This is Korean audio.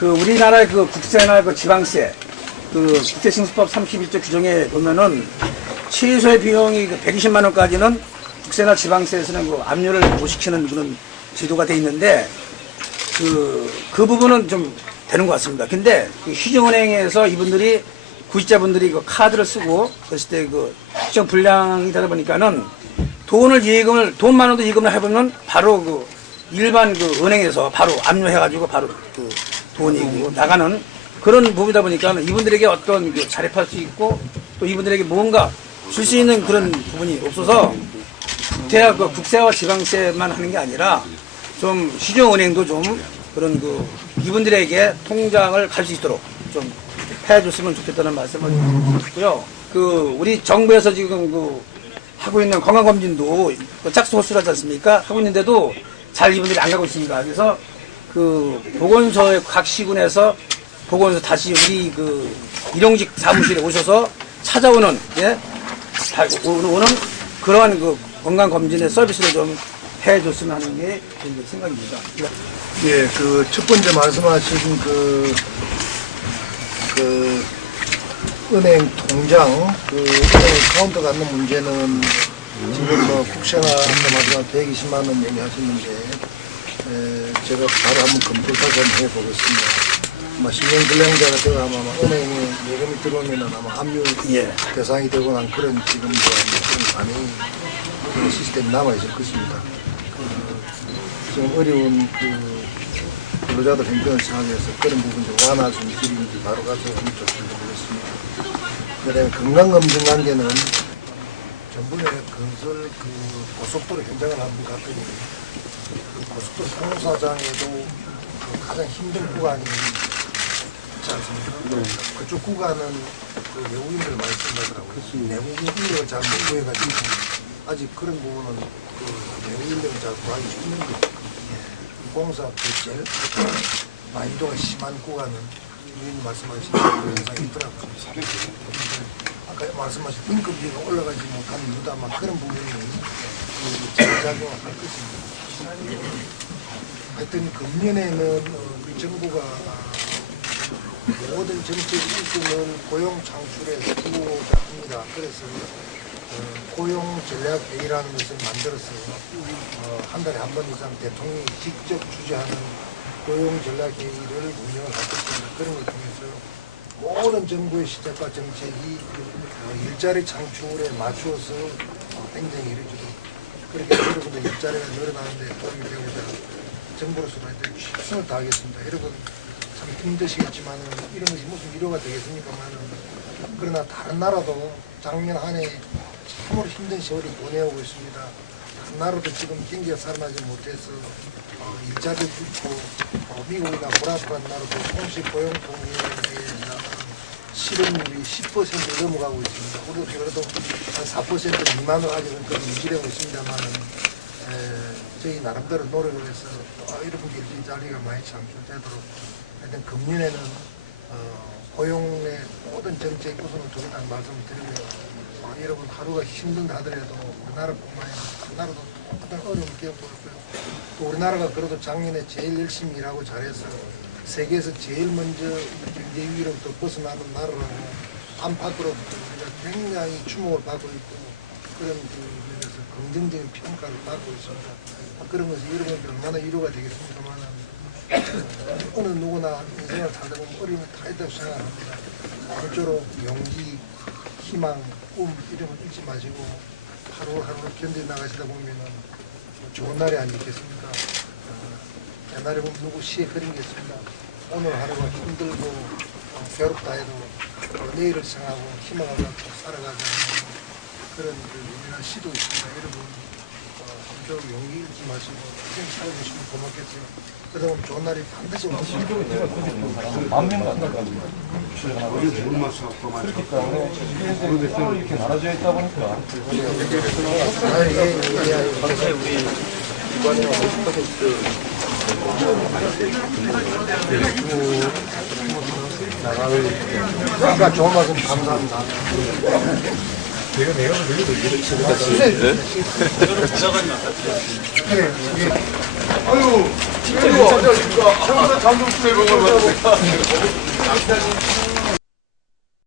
그 우리나라의 그 국세나 그 지방세 그 국세징수법 31조 규정에 보면은 최소의 비용이 그 120만 원까지는 국세나 지방세에서는 그 압류를 못 시키는 그런 제도가 돼 있는데 그, 그 부분은 좀 되는 것 같습니다. 근데 그 시중은행에서 이분들이 구입자분들이 그 카드를 쓰고 그랬을 때그 특정 불량이 되다 보니까는 돈을 예금을 돈만 원도 예금을 해보면 바로 그 일반 그 은행에서 바로 압류해가지고 바로 그 돈이 그 나가는 그런 부분이다 보니까 이분들에게 어떤 그 자립할 수 있고 또 이분들에게 뭔가 줄 수 있는 그런 부분이 없어서 대학 그 국세와 지방세만 하는 게 아니라 좀 시중은행도 좀 그런 그 이분들에게 통장을 갈 수 있도록 좀 해줬으면 좋겠다는 말씀을 드리고요. 그 우리 정부에서 지금 그 하고 있는 건강검진도 그 짝수 호수라지 않습니까? 하고 있는데도 잘 이분들이 안 가고 있습니다. 그래서 그 보건소의 각 시군에서 보건소 다시 우리 그 일용직 사무실에 오셔서 찾아오는 예 다- 오는 그러한 그 건강 검진의 서비스를 좀 해줬으면 하는 게 제 생각입니다. 예, 그 첫 번째 말씀하신 그, 그 은행 통장, 그 은행 카운터 갖는 문제는 지금 뭐 국세나 아까 말씀한 120만 원 얘기하셨는데 에, 제가 바로 한번 검토를 한번 해보겠습니다. 아마 신용 불량자가 되어 아마 아마 은행에 예금이 들어오면 아마 압류 예. 대상이 되고 난 그런 지금도 아마 그런 반응이 그런 시스템이 남아있을 것입니다. 그, 좀 어려운 그 근로자들 형편을 생각해서 그런 부분 좀수 있는 길인지 바로 가서 한번 조치를 보겠습니다. 그 다음에 건강검진 관계는 전번에 건설 그 고속도로 현장을 한번 갔더니 그 고속도로 공사장에도 그 가장 힘든 구간이 있지 않습니까? 그쪽 구간은 그 외국인들 많이 쓴다더라고요. 내국인 인력을 잘 못 구해가지고 아직 그런 부분은 그 외국인들은 잘 구하기 힘든 것 같아요. 공사 그 제일 난이도가 심한 구간은 유인 말씀하신 그런 현상이 있더라고요. 아까 말씀하신 등급비가 올라가지 못하는 이유도 아마 그런 부분이 그 작용을 할 것입니다. 하여튼 금년에는 어, 우리 정부가 모든 정책 일꾼을 고용 창출에 쓰고자 합니다. 그래서 어, 고용 전략 회의라는 것을 만들어서 어, 한 달에 한 번 이상 대통령이 직접 주재하는 고용 전략 회의를 운영을 할 것입니다. 그런 걸 통해서 모든 정부의 시책과 정책이 어, 일자리 창출에 맞추어서 어, 행정이 이루어지도록 그렇게 여러분들 일자리가 늘어나는데 도움이 되고자 정부로서도 하여튼 최선을 다하겠습니다. 여러분 참 힘드시겠지만 이런 것이 무슨 위로가 되겠습니까만은 그러나 다른 나라도 작년 한 해 참으로 힘든 세월을 보내오고 있습니다. 다른 나라도 지금 경기가 살아나지 못해서 어, 일자리도 있고 어, 미국이나 불합한 나라도 공식 고용 통계에 실업률이 10% 넘어가고 있습니다. 우리도 그래도 한 4% 미만으로 아직은 좀 유지되고 있습니다만은 저희 나름대로 노력을 해서 어, 여러분들 일자리가 많이 창출되도록 하여튼 금년에는 어, 고용의 모든 정책 구성을 두겠다는 말씀을 드리고요. 어, 여러분 하루가 힘든다 하더라도 우리나라뿐만 아니라 다른 나라도 똑같은 어려움을 겪고 있고요. 또 우리나라가 그래도 작년에 제일 열심히 일하고 잘해서 세계에서 제일 먼저 경제 위기로부터 벗어나는 나라라고 안팎으로부터 우리가 굉장히 주목을 받고 있고 그런 부분에서 긍정적인 평가를 받고 있습니다. 아, 그런 것이 여러분들 얼마나 위로가 되겠습니까만 어느 누구나 인생을 살다 보면 어려움이 다 있다고 생각합니다. 아무쪼록 용기, 희망, 꿈 이런 걸 잊지 마시고 하루하루 견뎌 나가시다 보면 은 좋은 날이 아니겠습니까? 옛날에 보면 누구 시에 그런 게 있습니다. 오늘 하루가 힘들고 어, 괴롭다 해도 어, 내일을 생각하고 희망을 갖고 살아가자 그런 유명한 시도 있습니다. 여러분 좀 어, 용기 잃지 마시고 평생 살아주시면 고맙겠어요. 그러다 보면 좋은 날이 반드시 와서 이렇게 나눠져 있다 보니까 나가를 아까 좋은 말씀 감사합니다. 내가 내가 들려도 이렇게 같이. 네. 아유, 이거 잠깐 잠좀 주세요.